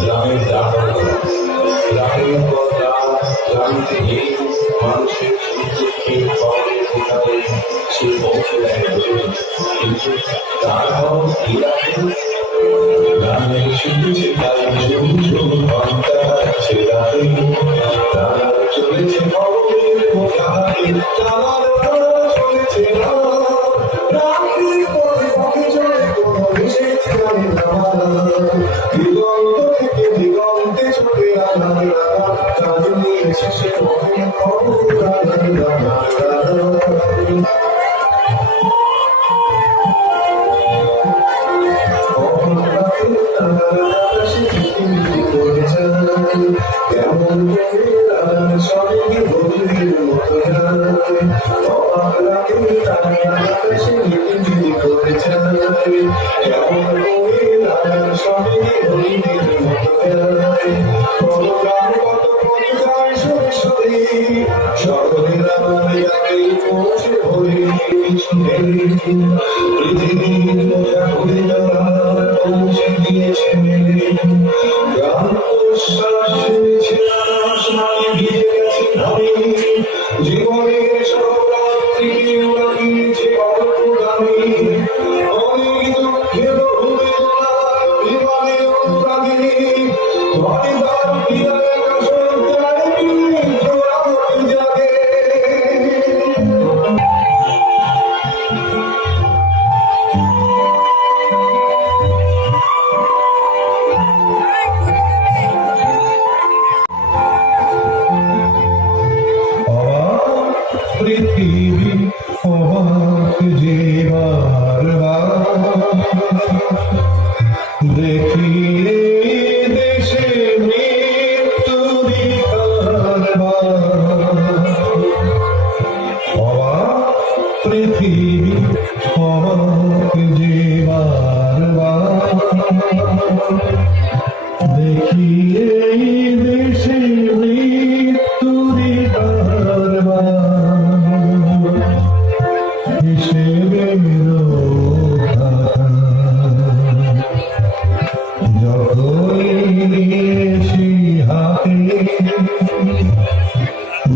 গ্রামের গ্রামে গিয়ে মানুষের সুখ-দুঃখের খবরের ঠিকানে সে পৌঁছে দেয়, কিন্তু তারপর কি রাখে? গ্রামে শুনছে তার ঘন্টা ছেড়াতে, তারা চলেছে খবরের মোটাহাতে, তার চলেছে রাত্রির পরে পথে চলে কোনো বিশেষ গ্রামে দিগন্ত থেকে দিগন্তে চলে আনার চাঁদনি শেষে পথে খবর কেমন সঙ্গে বন্ধুর মতো অবাক লাগে সে করে চায়, কেমন সঙ্গে বন্ধুর মতো কত গান কত পথ যায় সরে সরে, সকলের আমার একে পৌঁছে হয়ে পৃথিবীর মজা করে পৌঁছে দিয়েছে মেলে। গান শ্বাস শুনেছে আসমানে ভিজে গেছে ঘরে, জীবনের সব রাত্রিকে ওরা দিয়েছে গল্প গানে, অনেক দুঃখে বহুবে গোলায় বিমানে অনুরাগে, ঘরে দ্বার ফিরায় কাশন জানে জোড়ামত জাগে। পৃথিবী অবাক যে বারবার দেখি দেশে মৃত্যুরই কারবার, অবাক পৃথিবী অবাক যে বারবার দেখি দেশে মৃত্যুরই কারবার,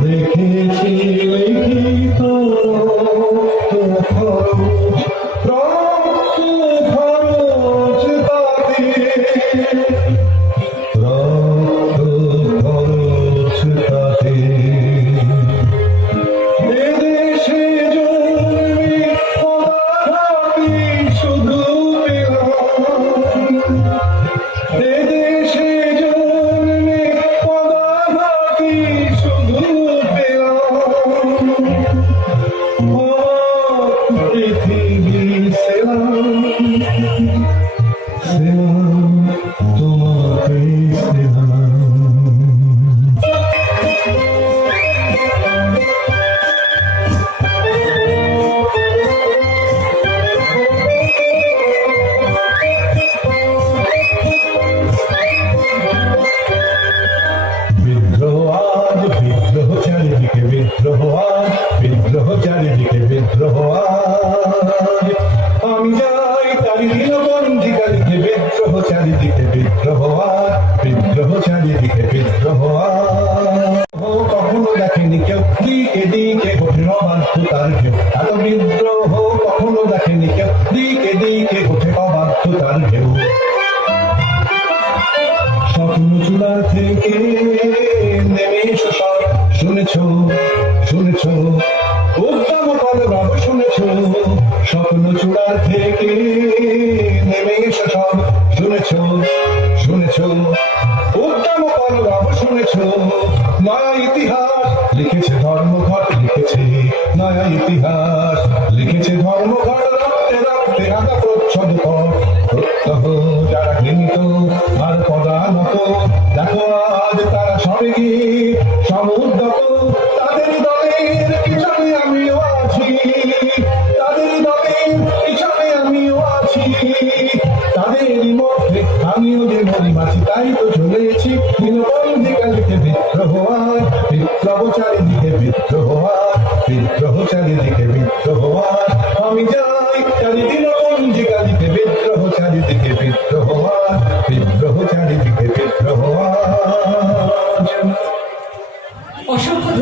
দেখেছি লিখিত খরচ তাতে, খরচ তাতে এদেশে জন্মে পদাঘাতে শুধু পেলাম, এদেশে জন্মে পদাঘাতে শুধু পেলাম, পৃথিবী সেলাম সেলাম তোমাকে সেলাম। বিদ্রোহ চারিদিকে বিদ্রোহ আজ, বিদ্রোহ চারিদিকে বিদ্রোহ আজ, আমি যাই তারি দিনবন্দিকারীকে বিদ্রোহ চারিদিকে বিদ্রোহ আজ, বিদ্রোহ চারিদিকে বিদ্রোহ আজ। কখনো দেখেনি কেউ দিকে দিকে ঘটে অবাধ্যতার ঢেউ, এত বিদ্রোহ কখনো দেখেনি কেউ দিকে দিকে ঘটে অবাধ্যতার ঢেউ। স্বপ্ন চূড়া থেকে নেমে এসো সব, শুনেছ শুনেছ উদ্দাম কলরব শুনেছ, স্বপ্ন চূড়া থেকে নেমে এসো সব, শুনেছ শুনেছ উদ্দাম কলরব শুনেছ। নয়া ইতিহাস লিখেছে ধর্মঘট, লিখেছে নয়া ইতিহাস লিখেছে ধর্মঘট, রক্তে রক্তে রাঙা প্রচ্ছদ পথ, প্রত্যহ যারা ঘৃণিত আর পদানত, দেখো আজ তারা সবে গিয়ে সমুদ্রত, তাদের দলের পিছনে আমিও আছি, তাদের দলের পিছনে আমিও আছি, তাদেরই মধ্যে আমিও যে মরি বাঁচি, তাই তো চলেছি দিনবন্দিকারীকে বিদ্রোহ আজ, বিপ্লব চারিদিকে বিদ্রোহ আজ, বিদ্রোহ চারিদিকে বিদ্রোহ আজ, আমি যাই চারিদিকে